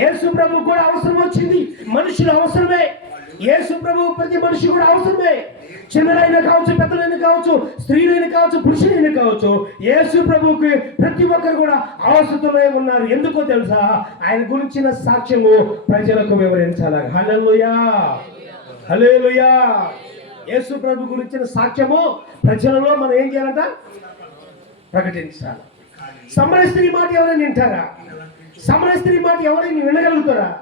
యేసు ప్రభు కూడా అవసరం వచ్చింది. మనుషులు అవసరమే. యేసు ప్రభు ప్రతి మనిషి కూడా అవసరమే. చిన్నలైనా కావచ్చు, పెద్దలైనా కావచ్చు, స్త్రీలైనా కావచ్చు, పురుషులైనా కావచ్చు, యేసు ప్రభుకి ప్రతి ఒక్కరు కూడా అవసరమే ఉన్నారు. ఎందుకో తెలుసా? ఆయన గురించిన సాక్ష్యము ప్రజలకు వివరించాలి. హల్లెలూయా, హల్లెలూయా. యేసు ప్రభు గురించిన సాక్ష్యము ప్రజలలో మనం ఏం చేయాలంట? ప్రకటించాలి. సమరయ స్త్రీ మాట ఎవరైనా వింటారా? సమరయ స్త్రీ మాట ఎవరైనా వినగలుగుతారా?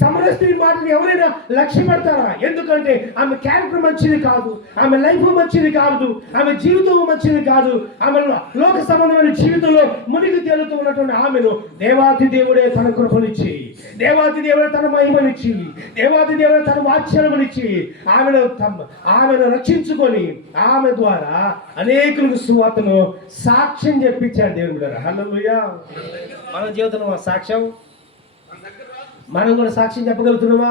సమరయ స్త్రీ మాటను ఎవరైనా లక్ష్య పెడతారా? ఎందుకంటే ఆమె క్యారెక్టర్ మంచిది కాదు, ఆమె లైఫ్ మంచిది కాదు, ఆమె జీవితం మంచిది కాదు. ఆమె లోక సంబంధమైన జీవితంలో మునిగి తేలుతూ ఉన్నటువంటి ఆమెను దేవాతి దేవుడే తన కృపనిచ్చి, దేవాతి దేవుడే తన మహిమనిచ్చి, దేవాతి దేవుడే తన వాత్సల్యమునిచ్చి ఆమెను రక్షించుకొని ఆమె ద్వారా అనేకులకు సువార్తను సాక్ష్యం చెప్పించాడు దేవుడు గారు. హల్లెలూయా. మన జీవితంలో సాక్ష్యం, మనం కూడా సాక్ష్యం చెప్పగలుగుతున్నామా?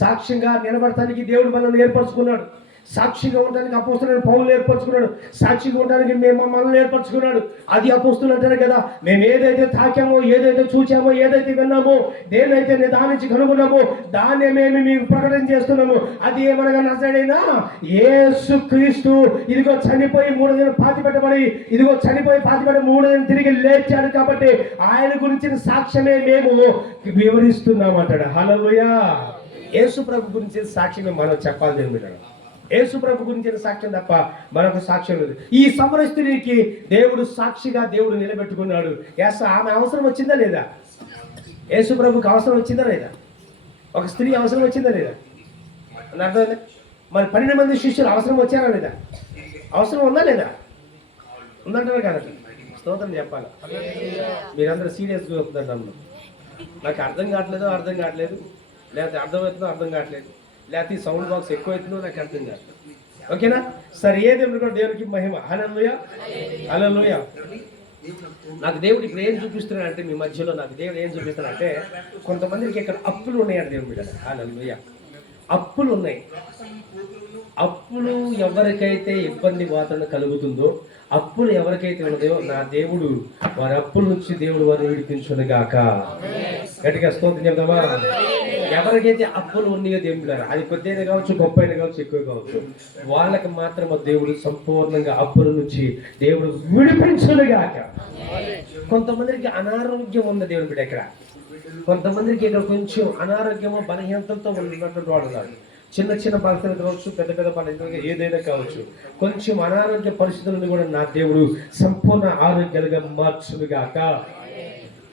సాక్ష్యంగా నిలబడటానికి దేవుడు మనల్ని ఏర్పరచుకున్నాడు. సాక్షిగా ఉండడానికి అపోస్తులైన పౌలు ఏర్పరచుకున్నాడు. సాక్షిగా ఉండడానికి మనల్ని ఏర్పరచుకున్నాడు. అది అపోస్తులు అంటారు కదా, మేము ఏదైతే తాకామో, ఏదైతే చూచామో, ఏదైతే విన్నామో, దేన్నైతే నిదానించి కనుగొన్నామో దాన్నే మేము మీకు ప్రకటన చేస్తున్నాము. అది ఏమనగా నజరేయుడైన యేసుక్రీస్తు ఇదిగో చనిపోయి 3 దినాలు పాతి పెట్టబడి, ఇదిగో చనిపోయి పాతి పెట్టబడి 3 దినాలు తిరిగి లేచాడు. కాబట్టి ఆయన గురించిన సాక్ష్యమే మేము వివరిస్తున్నాం అంటాడు. హల్లెలూయా. యేసు ప్రభు గురించిన సాక్ష్యమే మనం చెప్పాలి. దేవుడు యేసు ప్రభు గురించిన సాక్ష్యం తప్ప మరొక సాక్ష్యం లేదు. ఈ సమరయ స్త్రీకి దేవుడు సాక్షిగా దేవుడు నిలబెట్టుకున్నాడు. ఆమె అవసరం వచ్చిందా లేదా? యేసు ప్రభుకి అవసరం వచ్చిందా లేదా? ఒక స్త్రీ అవసరం వచ్చిందా లేదా? అర్థమైందా? మరి 12 మంది శిష్యులు అవసరం వచ్చారా లేదా? అవసరం ఉందా లేదా? ఉందంటారు కదా. స్తోత్రం చెప్పాలి. మీరందరూ సీరియస్గా అవుతున్నారు. నన్ను నాకు అర్థం కావట్లేదు, లేకపోతే అర్థమవుతుందో అర్థం కావట్లేదు, లేకపోతే ఈ సౌండ్ బాక్స్ ఎక్కువ అవుతుందో నాకు అర్థం కాదు. ఓకేనా? సరే, ఏదేమి కూడా దేవునికి మహిమ. హల్లెలూయా, హల్లెలూయా. నాకు దేవుడు ఇప్పుడు ఏం చూపిస్తున్నాడంటే, మీ మధ్యలో నాకు దేవుడు ఏం చూపిస్తున్నాడంటే, కొంతమందికి ఇక్కడ అప్పులు ఉన్నాయండి దేవుడు బిడ్డ. హల్లెలూయా. అప్పులు ఉన్నాయి. అప్పులు ఎవరికైతే ఇబ్బంది వాతావరణ కలుగుతుందో, అప్పులు ఎవరికైతే ఉన్నదో నా దేవుడు వారి అప్పుల నుంచి దేవుడు వారిని విడిపించును గాక. గట్టిగా స్తోత్రం చెప్దామా? ఎవరికైతే అప్పులు ఉన్నాయో దేవుడు, అది కొద్దిగా కావచ్చు, గొప్పైన కావచ్చు, ఎక్కువ కావచ్చు, వాళ్ళకి మాత్రం దేవుడు సంపూర్ణంగా అప్పుల నుంచి దేవుడు విడిపించును గాక. కొంతమందికి అనారోగ్యం ఉంది దేవుడు బిడ్డ. ఇక్కడ కొంతమందికి ఇక్కడ కొంచెం అనారోగ్యమో బలహీనతలతో ఉన్నటువంటి వాళ్ళు కాదు. చిన్న చిన్న పరిస్థితులు కావచ్చు, పెద్ద పెద్ద పరిస్థితులు ఏదైనా కావచ్చు, కొంచెం అనారోగ్య పరిస్థితులను కూడా నా దేవుడు సంపూర్ణ ఆరోగ్యాలుగా మార్చునుగాక.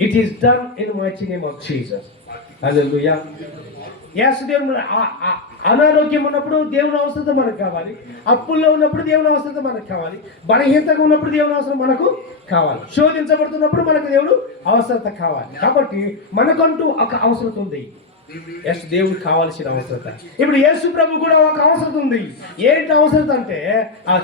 It is done in mighty name of Jesus. హల్లెలూయా. యేసు దేవుడు అనారోగ్యం ఉన్నప్పుడు దేవుని అవసరత మనకు కావాలి, అప్పుల్లో ఉన్నప్పుడు దేవుని అవసరత మనకు కావాలి, బలహీనతగా ఉన్నప్పుడు దేవుని అవసరం మనకు కావాలి, శోధించబడుతున్నప్పుడు మనకు దేవుడు అవసరత కావాలి. కాబట్టి మనకంటూ ఒక అవసరత ఉంది. దేవుడికి కావాల్సిన అవసరత. ఇప్పుడు యేసు ప్రభు కూడా ఒక అవసరత ఉంది. ఏంటి అవసరత అంటే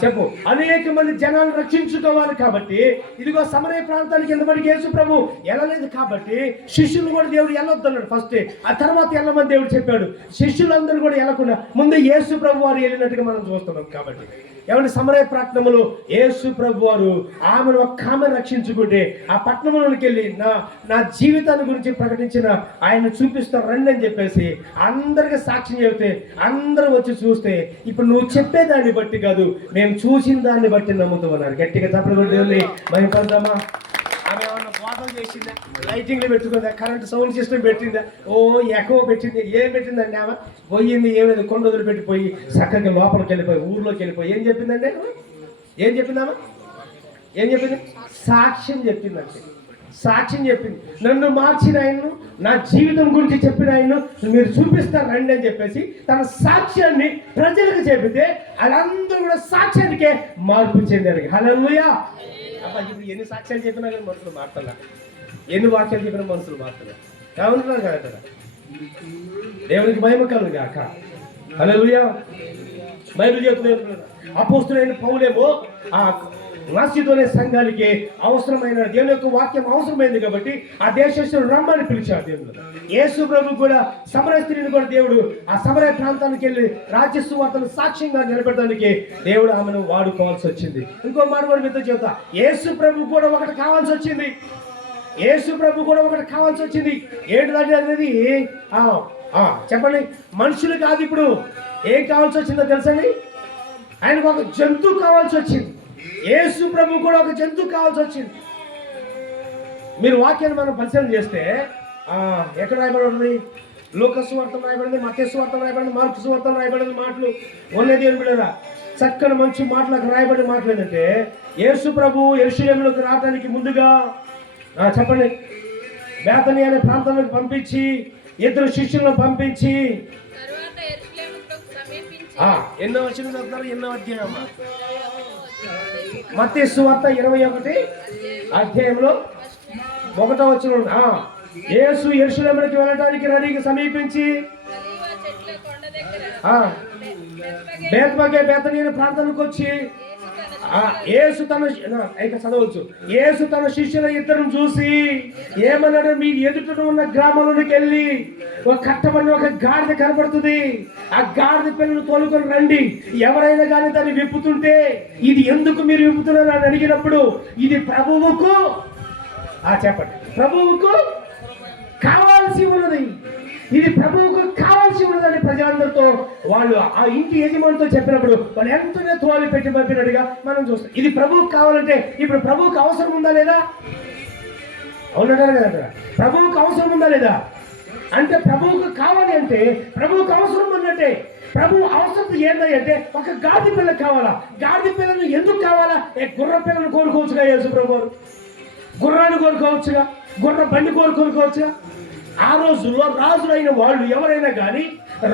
చెప్పు. అనేక మంది జనాలను రక్షించుకోవాలి. కాబట్టి ఇదిగో సమరయ ప్రాంతానికి ఎంతమందికి యేసు ప్రభు వెళ్ళలేదు. కాబట్టి శిష్యులు కూడా దేవుడు వెళ్ళొద్దన్నాడు ఫస్ట్. ఆ తర్వాత వెళ్ళమని దేవుడు చెప్పాడు. శిష్యులందరూ కూడా వెళ్ళకుండా ముందు యేసు ప్రభు వారు వెళ్ళినట్టుగా మనం చూస్తున్నాం. కాబట్టి ఎవరి సమరయ పట్టణంలో యేసు ప్రభు వారు ఆమెను ఒక్క ఆమెను రక్షించుకుంటే ఆ పట్టణంలోకి వెళ్ళి నా జీవితాన్ని గురించి ప్రకటించిన ఆయన చూపిస్తారు రండి అని చెప్పేసి అందరికి సాక్ష్యం చెబితే అందరూ వచ్చి చూస్తే, ఇప్పుడు నువ్వు చెప్పేదాన్ని బట్టి కాదు, మేము చూసిన దాన్ని బట్టి నమ్ముతామన్నారు. గట్టిగా తప్పకుండా దేవుని మహిమపడదామా? ఆమె ఏమన్నా బోధలు చేసిందా? లైటింగ్లు పెట్టుకుందా? కరెంట్ సౌండ్ సిస్టమ్ పెట్టిందా? ఎక్కువ పెట్టింది? ఏం పెట్టిందండి? ఆమె పోయింది ఏమైనా కొండ వదిలిపెట్టిపోయి చక్కగా లోపలికి వెళ్ళిపోయి ఊర్లోకి వెళ్ళిపోయి ఏం చెప్పిందండి? ఏం చెప్పిందామా? ఏం చెప్పింది? సాక్ష్యం చెప్పిందంటే. సాక్ష్యం చెప్పింది. నన్ను మార్చిన ఆయన్ను, నా జీవితం గురించి చెప్పిన ఆయన్ను మీరు చూపిస్తారు రండి అని చెప్పేసి తన సాక్ష్యాన్ని ప్రజలకు చెబితే వాళ్ళందరూ కూడా సాక్ష్యానికే మార్పు చెందారు. హల్లెలూయా. అబ్బా, ఇప్పుడు ఎన్ని సాక్ష్యాలు చెప్పినా కానీ మనుషులు మారుతున్నా, ఎన్ని వాక్యాలు చెప్పినా మనుషులు మారుతున్నారు. ఏమంటున్నారు కదా? దేవునికి మహిమ కలుగు గాక. హల్లెలూయా. బైబిల్ చెప్తున్నారు, అపోస్తులైన పౌలేమో ఆ నాసిదోనియ సంఘానికి అవసరమైన దేవుని యొక్క వాక్యం అవసరమైంది కాబట్టి ఆ దేశస్తులు రమ్మని పిలిచారు దేవుడు. యేసు ప్రభు కూడా సమరయ స్త్రీని కూడా దేవుడు ఆ సమరయ ప్రాంతానికి వెళ్ళి రాజ్య సువార్తను సాక్ష్యంగా నిలబెట్టడానికి దేవుడు ఆమెను వాడుకోవాల్సి వచ్చింది. ఇంకో మాట కూడా మీతో చెబుతా, యేసు ప్రభు కూడా ఒకటి కావాల్సి వచ్చింది. యేసు ప్రభు కూడా ఒకటి కావాల్సి వచ్చింది. ఏంటిదంటే అనేది చెప్పండి. మనుషులు కాదు, ఇప్పుడు ఏం కావాల్సి వచ్చిందో తెలుసండి? ఆయనకు ఒక జంతువు కావాల్సి వచ్చింది. యేసు ప్రభు కూడా ఒక జంతువు కావాల్సి వచ్చింది. మీరు వాక్యాన్ని మనం పరిశీలన చేస్తే ఎక్కడ రాయబడి ఉంటుంది? లూకా సువార్తలో రాయబడింది, మత్తయి సువార్తలో రాయబడింది, మార్కు సువార్తలో రాయబడింది మాటలు. ఉన్నది ఏం బిడ్డలారా, చక్కని మంచి మాటలకు రాయబడిన మాటలు ఏంటంటే, యేసు ప్రభు యెరూషలేములోకి రావడానికి ముందుగా చెప్పండి, బేతనీ అనే ప్రాంతంలోకి పంపించి 2 శిష్యులను పంపించి ఎన్నో వచనం చదువుతారు? ఎన్నో అధ్యాయం? మత్తయి సువార్త 21 అధ్యాయంలో 1వ వచనం. యేసు యెరూషలేములోకి వెళ్ళడానికి రెడీగా సమీపించి బేతనీ అనే ప్రాంతానికి వచ్చి యేసు తన శిష్యుల 2 చూసి ఏమన్నాడు? మీ ఎదుట ఉన్న గ్రామంలోకి వెళ్ళి ఒక కట్టబడిన ఒక గాడిద కనపడుతుంది, ఆ గాడిద పిల్లలు తోలుకొని రండి. ఎవరైనా కానీ దాన్ని విప్పుతుంటే ఇది ఎందుకు మీరు విప్పుతున్నారు అని అడిగినప్పుడు, ఇది ప్రభువుకు చెప్పండి, ప్రభువుకు కావాల్సి ఉన్నది, ఇది ప్రభువుకు కావాల్సి ఉన్నదని ప్రజలందరితో వాళ్ళు ఆ ఇంటి యజమానితో చెప్పినప్పుడు వాళ్ళు ఎంతనే తోలి పెట్టి పంపినట్టుగా మనం చూస్తాం. ఇది ప్రభువుకు కావాలంటే ఇప్పుడు ప్రభువుకు అవసరం ఉందా లేదా? అవునంటారు కదా, ప్రభువుకు అవసరం ఉందా లేదా అంటే, ప్రభువుకు కావాలి అంటే ప్రభువుకు అవసరం అన్నట్టే. ప్రభు అవసరం ఏంటంటే ఒక గాడిద పిల్ల కావాలా? గాడిద పిల్లను ఎందుకు కావాలా? గుర్ర పిల్లను కోరుకోవచ్చుగా యేసు ప్రభు, గుర్రాన్ని కోరుకోవచ్చుగా, గుర్ర బండి కోరుకోవచ్చుగా. ఆ రోజుల్లో రాజులైన వాళ్ళు ఎవరైనా కానీ,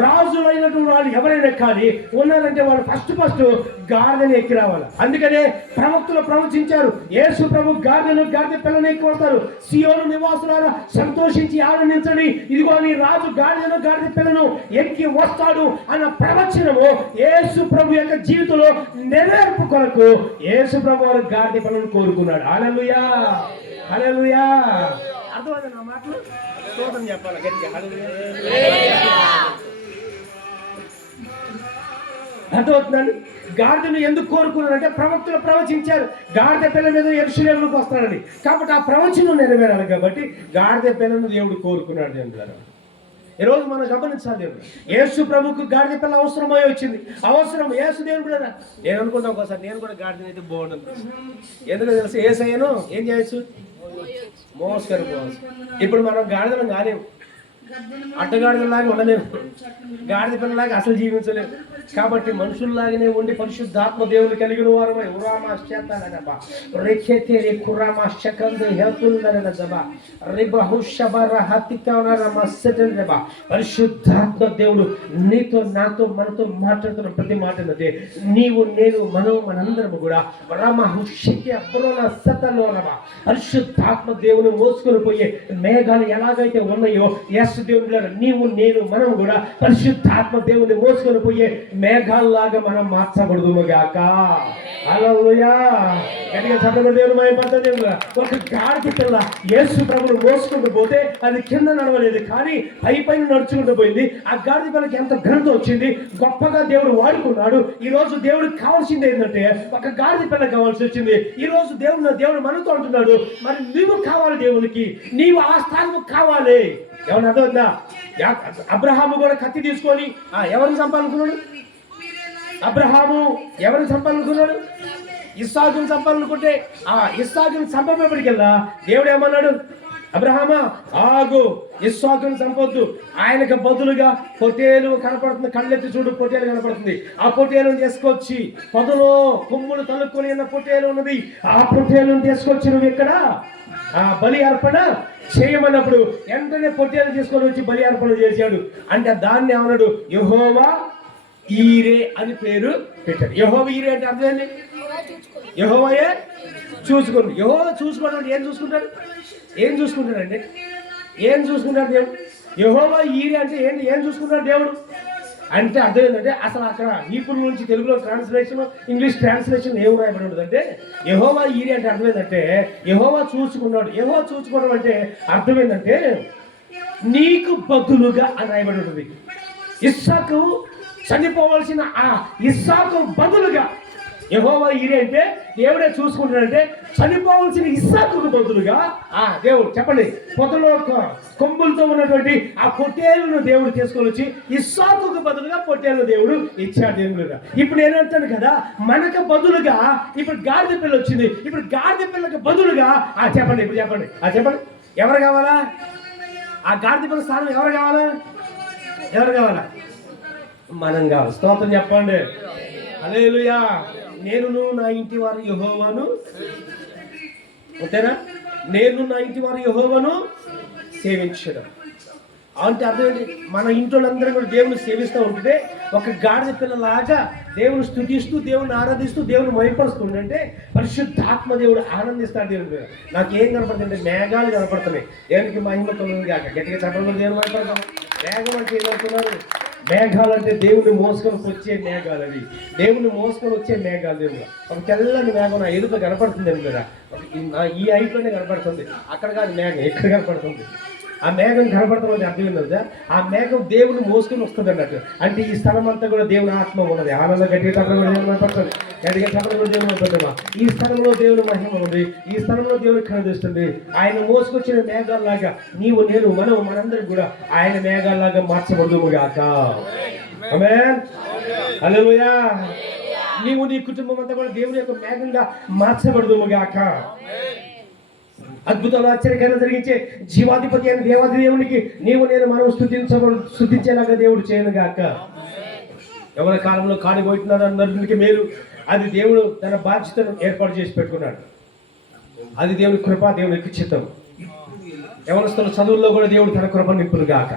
రాజులైనటువంటి వాళ్ళు ఎవరైనా కానీ ఉన్నారంటే వాళ్ళు ఫస్ట్ గాడిదని ఎక్కి రావాలి. అందుకనే ప్రవక్తలు ప్రవచించారు, యేసు ప్రభు గాడిద పిల్లని ఎక్కి వస్తారు. సియోను నివాసులారా సంతోషించి ఆనందించండి, ఇదిగో నీ రాజు గాడిద పిల్లను ఎక్కి వస్తాడు అన్న ప్రవచనము యేసు ప్రభు యొక్క జీవితంలో నెరవేర్పు కొరకు యేసు ప్రభు వారు గాడిద పిల్లను కోరుకున్నాడు. హల్లెలూయా, హల్లెలూయా. అర్థమైంది నా మాటలు? చెప్పాలి గట్టిగా. అర్థమవుతుందండి? గాడిదను ఎందుకు కోరుకున్నారంటే ప్రవక్తలు ప్రవచించారు గాడిద పిల్ల మీద యెరూషలేములోకి వస్తాడని. కాబట్టి ఆ ప్రవచనం నెరవేరాలి కాబట్టి గాడిద పిల్లను దేవుడు కోరుకున్నాడు. దేవుడు ఈరోజు మనం గమనించాలి, దేవుడు యేసు ప్రభుకు గాడిద పిల్ల అవసరమై వచ్చింది. అవసరం యేసు దేవుడు కదా. నేను అనుకుంటా ఒకసారి నేను కూడా గాడిదని అయితే బాగుంటుంది. ఎందుకు తెలుసు? యేసయ్యను ఏం చేయొచ్చు? మోసుకొని. ఇప్పుడు మనం గాడిదను కాలేము, అడ్డగాడిదలాగా ఉండలేము, గాడిద పిల్లలాగా అసలు జీవించలేము. కాబట్టి మనుషుల్లాగానే ఉండి పరిశుద్ధాత్మ దేవుని కలిగిన వారు పరిశుద్ధాత్మ దేవుడు నీతో నాతో మనతో మాట్లాడుతున్న ప్రతి మాట ఏంటంటే, నీవు నేను మనందరము కూడా పరిశుద్ధాత్మ దేవుని మోసుకొని పోయే మేఘాలు ఎలాగైతే ఉన్నాయో, దేవుడు నీవు నేను మనం కూడా పరిశుద్ధాత్మ దేవుని మోసుకొని పోయే మేఘాల్లాగా మనం మార్చబడదుము గాక. హల్లెలూయా. గట్టిగా చెప్పండి. దేవుని మహిమపరచండి. ఒక గాడిద పిల్ల యేసు ప్రభువును మోసుకుంటూ పోతే అది కింద నడవలేదు, కానీ పైన నడుచుకుంటూ పోయింది. ఆ గాడిద పిల్లకి ఎంత ఘనత వచ్చింది, గొప్పగా దేవుడు వాడుకున్నాడు. ఈ రోజు దేవుడికి కావాల్సింది ఏంటంటే ఒక గాడిద పిల్ల కావాల్సి వచ్చింది. ఈ రోజు దేవుడు మనతో అంటున్నాడు, మరి నీవు కావాలి, దేవునికి నీవు ఆ స్థానం కావాలి. ఎవరిని అర్థమవుతుందా? అబ్రహాము కూడా కత్తి తీసుకొని ఎవరిని చంపాలనుకున్నాడు? అబ్రహాము ఎవరిని చంపాలనుకున్నాడు? ఇస్సాకుని చంపాలనుకుంటే ఇస్సాకుని చంపేపటికెల్లా దేవుడు ఏమన్నాడు? అబ్రహామా ఆగు, ఇస్సాకుని చంపొద్దు, ఆయనకు బదులుగా పొట్టేలు కనపడుతుంది, కళ్ళెత్తి చూడు, పొట్టేలు కనపడుతుంది. ఆ పొట్టేలును తీసుకొచ్చి పొదలో కొమ్ములు తలుక్కొని ఉన్న పొట్టేలు ఉన్నది, ఆ పొట్టేలును తీసుకొచ్చి నువ్వు ఇక్కడ బలి అర్పణ చేయమన్నప్పుడు వెంటనే పొట్టేలు తీసుకొని వచ్చి బలి అర్పణ చేశాడు. అంటే దాన్ని ఏమన్నాడు? యెహోవా ఈరే అని పేరు పెట్టాడు. యెహోవా ఈరే అంటే అర్థం ఏంటి? యెహోవాయే చూసుకోండి. యెహోవా చూసుకోవడం ఏం చూసుకుంటాడు? ఏం చూసుకుంటాడండి? ఏం చూసుకుంటాడు దేవుడు? యెహోవా ఈరే అంటే ఏంటి? ఏం చూసుకుంటాడు దేవుడు అంటే అర్థం ఏంటంటే, అసలు అక్కడ హీబ్రూ నుంచి తెలుగులో ట్రాన్స్లేషన్, ఇంగ్లీష్ ట్రాన్స్లేషన్ ఏం రాయబడి ఉంటుందంటే, యెహోవా ఈరే అంటే అర్థం ఏంటంటే యెహోవా చూసుకున్నాడు. యెహోవా చూసుకోవడం అంటే అర్థం ఏంటంటే నీకు బదులుగా అని రాయబడి ఉంటుంది. ఇస్సాకు చనిపోవలసిన ఆ ఇస్సాకు బదులుగా యెహోవా ఈరే అంటే దేవుడే చూసుకుంటాడంటే చనిపోవలసిన ఇస్సాకుకు బదులుగా దేవుడు చెప్పండి పొదలో కొమ్ములతో ఉన్నటువంటి ఆ పొట్టేలును దేవుడు తీసుకొని వచ్చి ఇస్సాకుకు బదులుగా పొట్టేలు దేవుడు ఇచ్చాడు దేవుడుగా. ఇప్పుడు నేనంటాను కదా, మనకు బదులుగా ఇప్పుడు గాడిద పిల్ల వచ్చింది. ఇప్పుడు గాడిద పిల్లకి బదులుగా చెప్పండి, ఇప్పుడు చెప్పండి, చెప్పండి ఎవరు కావాలా? ఆ గాడిద పిల్ల స్థానం ఎవరు కావాలా? ఎవరు కావాలా? మనం కావాలి. స్తోత్రం చెప్పండి. హల్లెలూయా. నేను నా ఇంటి వారు యెహోవాను, అంతేనా? నేను నా ఇంటి వారు యెహోవాను సేవించడం అంటే అర్థం ఏంటి? మన ఇంట్లో అందరూ కూడా దేవుని సేవిస్తూ ఉంటుంటే ఒక గాడిద పిల్లలాగా దేవుని స్తుతిస్తూ దేవుని ఆరాధిస్తూ దేవుని మహిమపరుస్తుంటే పరిశుద్ధాత్మ దేవుడు ఆనందిస్తాడు. దేవుని మీద నాకేం కనపడుతుందంటే మేఘాలు కనపడుతున్నాయి. దేవునికి మహిమ కలుగుతుంది కాక. గట్టిగా చెప్పడంలో దేవుని మహిమపడతాం. మేఘం అంటే ఏమవుతున్నారు? మేఘాలు అంటే దేవుని మోసుకొని వచ్చే మేఘాలు. అవి దేవుని మోసుకొని వచ్చే మేఘాలు. దేవుడు ఒక తెల్లని మేఘం నా ఎదుట కనపడుతుంది దేవుని మీద. ఈ హైట్లోనే కనపడుతుంది, అక్కడ కాదు మేఘం, ఎక్కడ కనపడుతుంది. ఆ మేఘం కనపడతామని అర్థం ఏంటంటే ఆ మేఘం దేవుని మోసుకొని వస్తుంది అన్నట్టు. అంటే ఈ స్థలం అంతా కూడా దేవుని ఆత్మ ఉన్నది. ఆనంద గట్టిగా తప్పడం కూడా దేవుని పడుతుంది, గట్టిగా తప్పడం కూడా దేవుని పడుతుందా. ఈ స్థలంలో దేవుని మహిమ ఉంది, ఈ స్థలంలో దేవుని కనిపిస్తుంది. ఆయన మోసుకొచ్చిన మేఘాల్లాగా నీవు నేను మనందరం కూడా ఆయన మేఘాల్లాగా మార్చబడుదుము గాక. ఆమేన్. హల్లెలూయా. నీవు నీ కుటుంబం అంతా కూడా దేవుని యొక్క మేఘంగా మార్చబడుదుము గాక. అద్భుతాలు ఆశ్చర్యకరంగా జరిగించే జీవాధిపతి అయిన దేవాది దేవునికి నీవు నేను మనం స్తుతించేలాగా దేవుడు చేయను గాక. ఎవరి కాలంలో కాడి పోయితున్నారు అన్నరికి మేలు. అది దేవుడు తన బాధ్యతను ఏర్పాటు చేసి పెట్టుకున్నాడు. అది దేవుని కృప, దేవునికి చిత్తం. యవనస్తుల చదువుల్లో కూడా దేవుడు తన కృప నింపును గాక.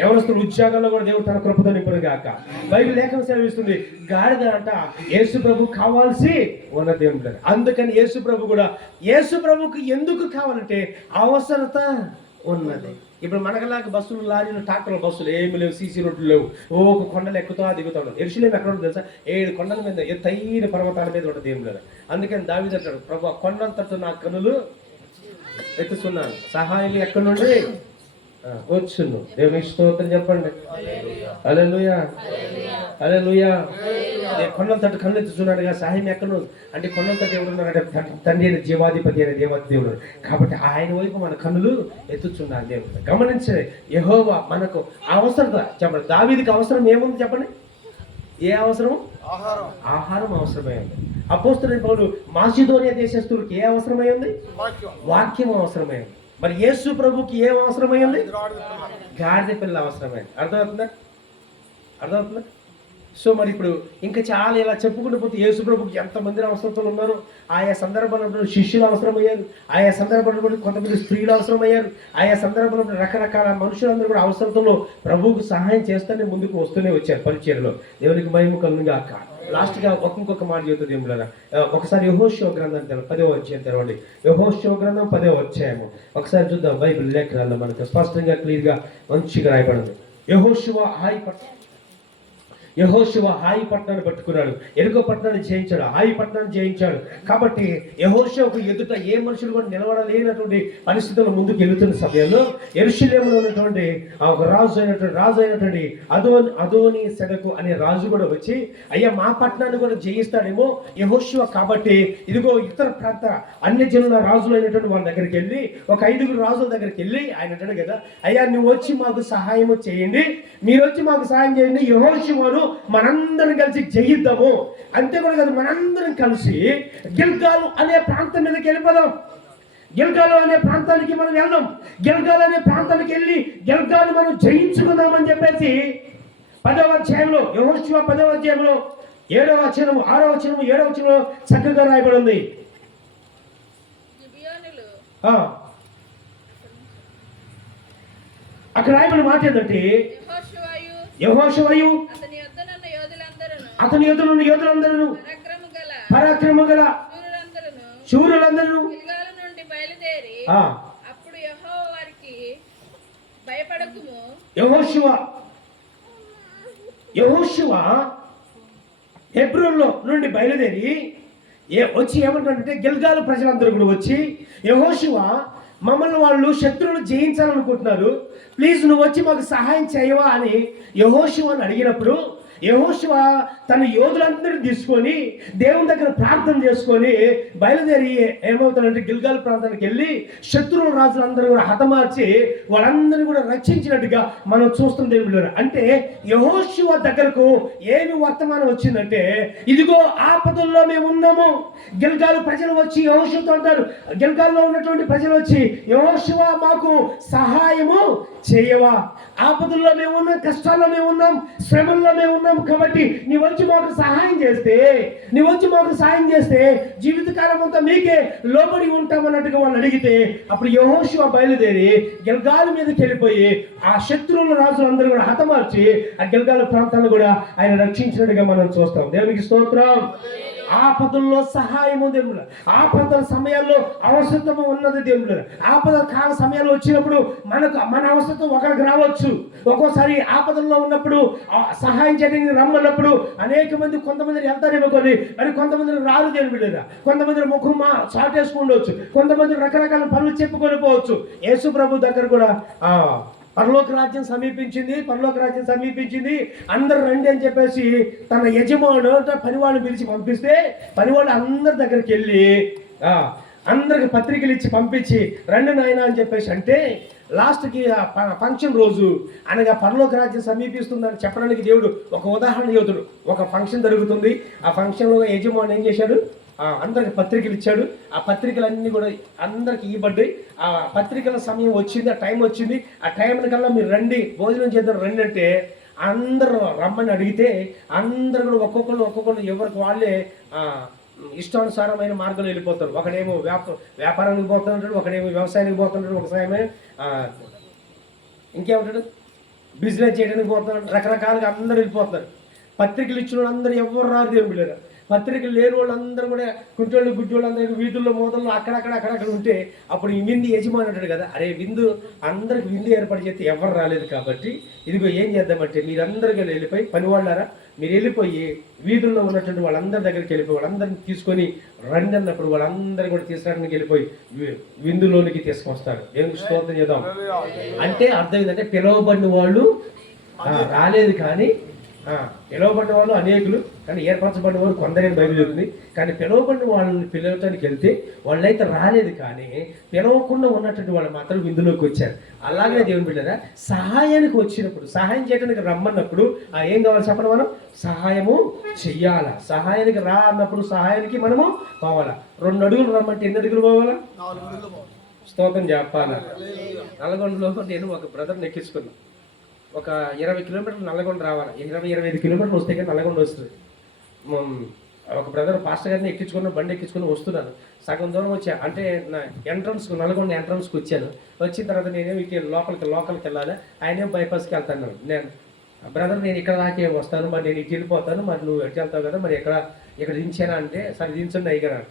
యవనస్తుల ఉద్యోగాల్లో కూడా దేవుడు తన కృపతో నింపును గాక. బైబిల్ లేఖనం సెలవిస్తుంది గాడిద అంట యేసు ప్రభు కావాల్సి ఉన్న దేవుడు. అందుకని యేసు ప్రభు కూడా యేసు ప్రభుకి ఎందుకు కావాలంటే అవసరత ఉన్నది. ఇప్పుడు మనకలాగా బస్సులు, లారీలు, ట్రాక్టర్ల బస్సులు ఏమి లేవు, సీసీ రోడ్లు లేవు. ఒక కొండలు ఎక్కుతా దిగుతా ఉండదు. యెరూషలేము ఎక్కడ ఉంటుంది తెలుసా? 7 కొండల మీద, ఎత్తైన పర్వతాల మీద ఉంటుంది దేవుడు కదా. అందుకని దావీదు అంటాడు, ప్రభు కొండంతట నా కనులు ఎత్తుతున్నాను, సహాయం ఎక్కడి నుండి వచ్చును. దేవునికి స్తోత్రం చెప్పండి. హల్లెలూయా, హల్లెలూయా. కొండల తట్టు కళ్ళు ఎత్తుతున్నాడుగా, సహాయం ఎక్కడ అంటే కొండల తట్టు ఎవరున్నారంటే తండ్రి అయిన జీవాధిపతి అయిన దేవత దేవుడు. కాబట్టి ఆయన వైపు మన కన్నులు ఎత్తుచున్నారు దేవుడు. గమనించండి, యెహోవా మనకు అవసరత చెప్పండి. దావీదుకి అవసరం ఏముంది చెప్పండి? ఏ అవసరం? ఆహారం అవసరమై ఉంది. అపోస్తలుడైన పౌలు మాసిదోనియా దేశస్తులకు ఏ అవసరమై ఉంది? వాక్యం అవసరమై ఉంది. మరి యేసు ప్రభుకి ఏం అవసరమై ఉంది? గాడిద పిల్ల అవసరమైంది. అర్థమవుతుందా? అర్థమవుతుందా? సో మరి ఇప్పుడు ఇంకా చాలా ఇలా చెప్పుకుంటూ పోతే యేసు ప్రభుకి ఎంతమంది అవసరతలు ఉన్నారు. ఆయా సందర్భంలో శిష్యులు అవసరమయ్యారు, ఆయా సందర్భంలో కొంతమంది స్త్రీలు అవసరమయ్యారు, ఆయా సందర్భంలో రకరకాల మనుషులందరూ కూడా అవసరతలో ప్రభువుకు సహాయం చేస్తూనే ముందుకు వస్తూనే వచ్చారు పరిచర్యలో. దేవునికి మహిమ కలుగును గాక. లాస్ట్గా ఇంకొక మాట చెబుతుంది ఏం లేదా, ఒకసారి యెహోషువ గ్రంథం 10వ అధ్యాయం తెరవండి. యెహోషువ గ్రంథం 10వ అధ్యాయము ఒకసారి చూద్దాం. బైబిల్ లేఖనాల్లో మనకు స్పష్టంగా క్లియర్గా మంచిగా రాయబడింది. యెహోషువ హాయి పట్టణాన్ని పట్టుకున్నాడు, ఎరుకో పట్టణాన్ని జయించాడు, హాయి పట్టణాన్ని జయించాడు. కాబట్టి యెహోషువకు ఎదుట ఏ మనుషులు కూడా నిలబడలేనటువంటి పరిస్థితుల్లో ముందుకు వెళుతున్న సమయంలో యెరూషలేములో ఉన్నటువంటి ఒక రాజు అయినటువంటి అదోని సెదకు అనే రాజు కూడా వచ్చి, అయ్యా మా పట్టణాన్ని కూడా జయిస్తాడేమో యెహోషువ. కాబట్టి ఇదిగో ఇతర ప్రాంత అన్య జనుల రాజులు అయినటువంటి వాళ్ళ దగ్గరికి వెళ్ళి, ఒక 5 రాజుల దగ్గరికి వెళ్ళి ఆయన అంటాడు కదా, అయ్యా నువ్వు వచ్చి మాకు సహాయం చేయండి, మీరు వచ్చి మాకు సహాయం చేయండి, యెహోషువను మనందరం కలిసి జయిద్దాము. అంతే కూడా కాదు, మనందరం కలిసి గిల్గాలు అనే ప్రాంతం మీదకి వెళ్ళిపోదాం. గిల్గాలు అనే ప్రాంతానికి మనం వెళ్దాం. గిల్గాలు అనే ప్రాంతానికి వెళ్ళి గిల్గాలు మనం జయించుకుందామని చెప్పేసి 10వ అధ్యాయంలో యెహోషువ 10వ అధ్యాయంలో 7వ వచనము 6వ వచనము 7వ వచనంలో చక్కగా రాయబడి ఉంది. అక్కడ రాయబడిన మాట ఏంటంటే, యెహోషువయు అతని యొద్దనున్న యోధులందరూ పరాక్రమ గల శూరులందరూ యెహోషువ హెబ్రోన్లో నుండి బయలుదేరి వచ్చి ఏమంటారంటే, గిల్గాలు ప్రజలందరూ కూడా వచ్చి, యెహోషువ మమ్మల్ని వాళ్ళు శత్రువులు జయించాలనుకుంటున్నారు, ప్లీజ్ నువ్వు వచ్చి మాకు సహాయం చేయవా అని యెహోషువని అడిగినప్పుడు యెహోషువ తన యోధులందరినీ తీసుకొని దేవుని దగ్గర ప్రార్థన చేసుకొని బయలుదేరి ఏమవుతాడంటే గిల్గాల్ ప్రాంతానికి వెళ్ళి శత్రువుల రాజులందరూ కూడా హతమార్చి వాళ్ళందరినీ కూడా రక్షించినట్టుగా మనం చూస్తుంది దేవుడు. అంటే యెహోషువ దగ్గరకు ఏమి వర్తమానం వచ్చిందంటే, ఇదిగో ఆపదల్లో మేము ఉన్నాము. గిల్గాలు ప్రజలు వచ్చి యెహోషువతో అంటారు, గిల్గాల్లో ఉన్నటువంటి ప్రజలు వచ్చి, యెహోషువ మాకు సహాయము చేయవా? ఆపదల్లో మేము ఉన్నాం, కష్టాల్లో మేము ఉన్నాం, శ్రమల్లో మేము ఉన్నాం, కాబట్టి నీ వచ్చి మాకు సహాయం చేస్తే జీవితకాలం అంతా మీకే లోబడి ఉంటామన్నట్టుగా వాళ్ళు అడిగితే, అప్పుడు యెహోషువ బయలుదేరి గిల్గాలు మీదకి వెళ్ళిపోయి ఆ శత్రువుల రాజులందరూ కూడా హతమార్చి ఆ గిల్గాలు ప్రాంతాలను కూడా ఆయన రక్షించినట్టుగా మనం చూస్తాం. దేవునికి స్తోత్రం. ఆపదల్లో సహాయము దేవుడు, ఆపదల సమయాల్లో అవసరము ఉన్నది దేవుడు. ఆపద కాల సమయాలు వచ్చినప్పుడు మన అవసరం ఒకరికి రావచ్చు. ఒక్కోసారి ఆపదల్లో ఉన్నప్పుడు సహాయం చేయడానికి రమ్మన్నప్పుడు అనేక మంది, కొంతమంది వెళ్తారేమో కొన్ని, మరి కొంతమంది రారు దేవుడు. కొంతమంది ముఖం చాటేసుకుండవచ్చు, కొంతమంది రకరకాల పనులు చెప్పుకొని పోవచ్చు. యేసు ప్రభు దగ్గర కూడా పరలోక రాజ్యం సమీపించింది, అందరు రండి అని చెప్పేసి తన యజమాను పనివాళ్ళు పిలిచి పంపిస్తే, పనివాళ్ళు అందరి దగ్గరికి వెళ్ళి అందరికి పత్రికలు ఇచ్చి పంపించి రండి నాయన అని చెప్పేసి అంటే, లాస్ట్కి ఫంక్షన్ రోజు అనగా పరలోక రాజ్యం సమీపిస్తుందని చెప్పడానికి దేవుడు ఒక ఉదాహరణ చెబుతాడు. ఒక ఫంక్షన్ జరుగుతుంది, ఆ ఫంక్షన్లో యజమాని ఏం చేశాడు, అందరికి పత్రికలు ఇచ్చాడు. ఆ పత్రికలన్నీ కూడా అందరికి ఇవ్వబడ్డాయి. ఆ పత్రికల సమయం వచ్చింది, ఆ టైం వచ్చింది. ఆ టైం కల్లా మీరు రండి, భోజనం చేద్దాం రండి అంటే అందరూ రమ్మని అడిగితే అందరు కూడా ఒక్కొక్కరు ఎవరికి వాళ్ళే ఇష్టానుసారమైన మార్గంలో వెళ్ళిపోతారు. ఒకడేమో వ్యాపారానికి పోతుంటాడు, ఒకడేమో వ్యవసాయానికి పోతుంటాడు, ఒకసారి ఇంకేమంటాడు బిజినెస్ చేయడానికి పోతున్నాడు. రకరకాలుగా అందరూ వెళ్ళిపోతారు. పత్రికలు ఇచ్చిన వాళ్ళు అందరూ ఎవరు రారు దేవుడు లేరు. పత్రికలు లేని వాళ్ళందరూ కూడా కుంటోళ్ళు గుడ్డోళ్ళు అందరూ వీధుల్లో మోదల్లో అక్కడక్కడ ఉంటే, అప్పుడు ఈ విందు యజమాని అంటాడు కదా, అరే విందు అందరికి విందు ఏర్పాటు చేస్తే ఎవరు రాలేదు కాబట్టి ఇదిగో ఏం చేద్దామంటే మీరందరికీ వెళ్ళిపోయి, పనివాళ్ళారా మీరు వెళ్ళిపోయి వీధుల్లో ఉన్నటువంటి వాళ్ళందరి దగ్గరికి వెళ్ళిపోయి వాళ్ళందరినీ తీసుకొని రండి అన్నప్పుడు వాళ్ళందరూ కూడా తీసుకురావడానికి వెళ్ళిపోయి విందులోనికి తీసుకొస్తారు. ఏం స్తోత్రం చేద్దాం అంటే అర్థం ఏంటంటే, పిలువబడిన వాళ్ళు రాలేదు కానీ పిలువబడిన వాళ్ళు అనేకులు, కానీ ఏర్పరచబడిన వాళ్ళు కొందరైన బైబిల్ చెబుతుంది. కానీ పిలువబడిన వాళ్ళని పిలవటానికి వెళ్తే వాళ్ళైతే రాలేదు, కానీ పిలవకుండా ఉన్నటువంటి వాళ్ళు మాత్రం విందులోకి వచ్చారు. అలాగే దేవుని బిడ్డరా, సహాయానికి వచ్చినప్పుడు, సహాయం చేయడానికి రమ్మన్నప్పుడు ఏం కావాలి చెప్పండి, మనం సహాయము చెయ్యాలా. సహాయానికి రా అన్నప్పుడు సహాయానికి మనము పోవాలా. 2 అడుగులు రమ్మంటే ఎన్ని అడుగులు పోవాలా? స్తోత్రం చెప్పాలా. నల్గొండలో నేను ఒక బ్రదర్ని ఎక్కించుకున్నాను. ఒక 20 కిలోమీటర్లు నల్లగొండ రావాలి. 20-25 కిలోమీటర్లు వస్తే కానీ నల్లగొండ వస్తుంది. ఒక బ్రదర్ పాస్టర్ గారిని బండి ఎక్కించుకొని వస్తున్నాను. సగం దూరం వచ్చా అంటే నా నల్గొండ ఎంట్రన్స్కి వచ్చాను. వచ్చిన తర్వాత నేనేమి లోపలికి వెళ్ళాలి, ఆయనేం బైపాస్కి వెళ్తాను. నేను బ్రదర్ నేను ఇక్కడ దాకే వస్తాను, మరి నేను ఇటు వెళ్ళిపోతాను, మరి నువ్వు ఎటు వెళ్తావు కదా, మరి ఇక్కడ దించానా అంటే, సరే దించండి అయ్యగారు.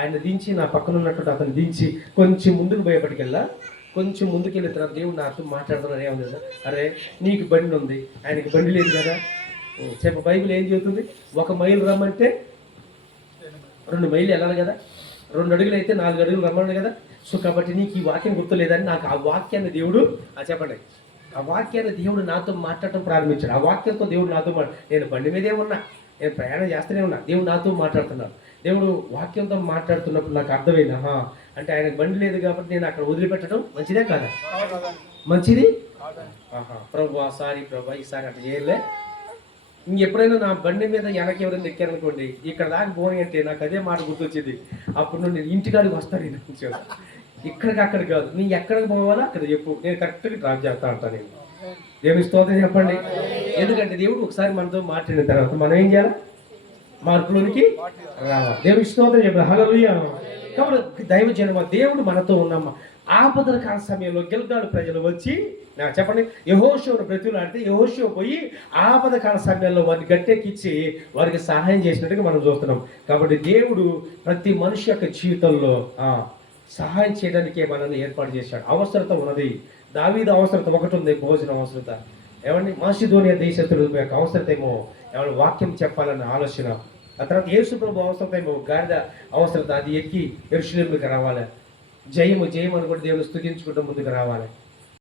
ఆయన దించి నా పక్కన ఉన్నటువంటి అతను దించి కొంచెం ముందుకు భయపడికెళ్ళా. కొంచెం ముందుకు వెళ్ళిన తర్వాత దేవుడు నాతో మాట్లాడుతున్నారు. ఏముంది కదా, అరే నీకు బండి ఉంది, ఆయనకి బండి లేదు కదా. చెప్ప బైబిల్ ఏం చెబుతుంది, 1 మైలు రమ్మంటే 2 మైళ్ళు వెళ్ళాలి కదా, 2 అడుగులు అయితే 4 అడుగులు రమ్మన్నాడు కదా. సో కాబట్టి నీకు ఈ వాక్యం గుర్తులేదని నాకు ఆ వాక్యాన్ని దేవుడు చెప్పండి, ఆ వాక్యాన్ని దేవుడు నాతో మాట్లాడటం ప్రారంభించాడు. ఆ వాక్యంతో దేవుడు నాతో నేను బండి మీదే ఉన్నా, నేను ప్రయాణం చేస్తూనే ఉన్నా, దేవుడు నాతో మాట్లాడుతున్నాడు. దేవుడు వాక్యంతో మాట్లాడుతున్నప్పుడు నాకు అర్థమైంది, అంటే ఆయనకు బండి లేదు కాబట్టి నేను అక్కడ వదిలిపెట్టడం మంచిదే కాదా? మంచిది. ప్రభు సారీ ఈసారి అట్లా చేయలే. ఇంకెప్పుడైనా నా బండి మీద వెనక ఎవరైనా ఎక్కారనుకోండి, ఇక్కడ దాకా పోనీ అంటే నాకు అదే మాట గుర్తొచ్చింది. అప్పుడు నేను ఇంటికాడికి వస్తాను, ఇక్కడికి అక్కడ కాదు, నీ ఎక్కడికి పోవాలో అక్కడ చెప్పు, నేను కరెక్ట్గా డ్రాప్ చేస్తా అంటాను. నేను దేవుని స్తోత్రం చెప్పండి. ఎందుకంటే దేవుడు ఒకసారి మనతో మాట్లాడిన తర్వాత మనం ఏం చేయాలి, మార్పులోనికి రావాలి. దేవుని స్తోత్రం చెప్పాలి. హల్లెలూయా. కాబట్టి దైవజనమ దేవుడు మనతో ఉన్నమ్మ. ఆపదల కాల సమయంలో గిల్గాలు ప్రజలు వచ్చి చెప్పండి, యెహోషువను బ్రతిలాడితే యెహోషువ పోయి ఆపద కాల సమయంలో వారిని గట్టెక్కిచ్చి వారికి సహాయం చేసినట్టుగా మనం చూస్తున్నాం. కాబట్టి దేవుడు ప్రతి మనిషి యొక్క జీవితంలో సహాయం చేయడానికే మనల్ని ఏర్పాటు చేశాడు. అవసరత ఉన్నది. దావీదు అవసరత ఒకటి ఉంది, భోజన అవసరత. ఏమండి, మాసిదోనియా దేశస్తుల యొక్క అవసరత ఏమో ఏమన్నా వాక్యం చెప్పాలన్న ఆలోచన. ఆ తర్వాత యేసు ప్రభు అవసరత ఏమో గాడిద అవసరత, అది ఎక్కి యెరూషలేముకి రావాలి. జయము అని కూడా దేవుని స్తుతించుకుంటూ ముందుకు రావాలి.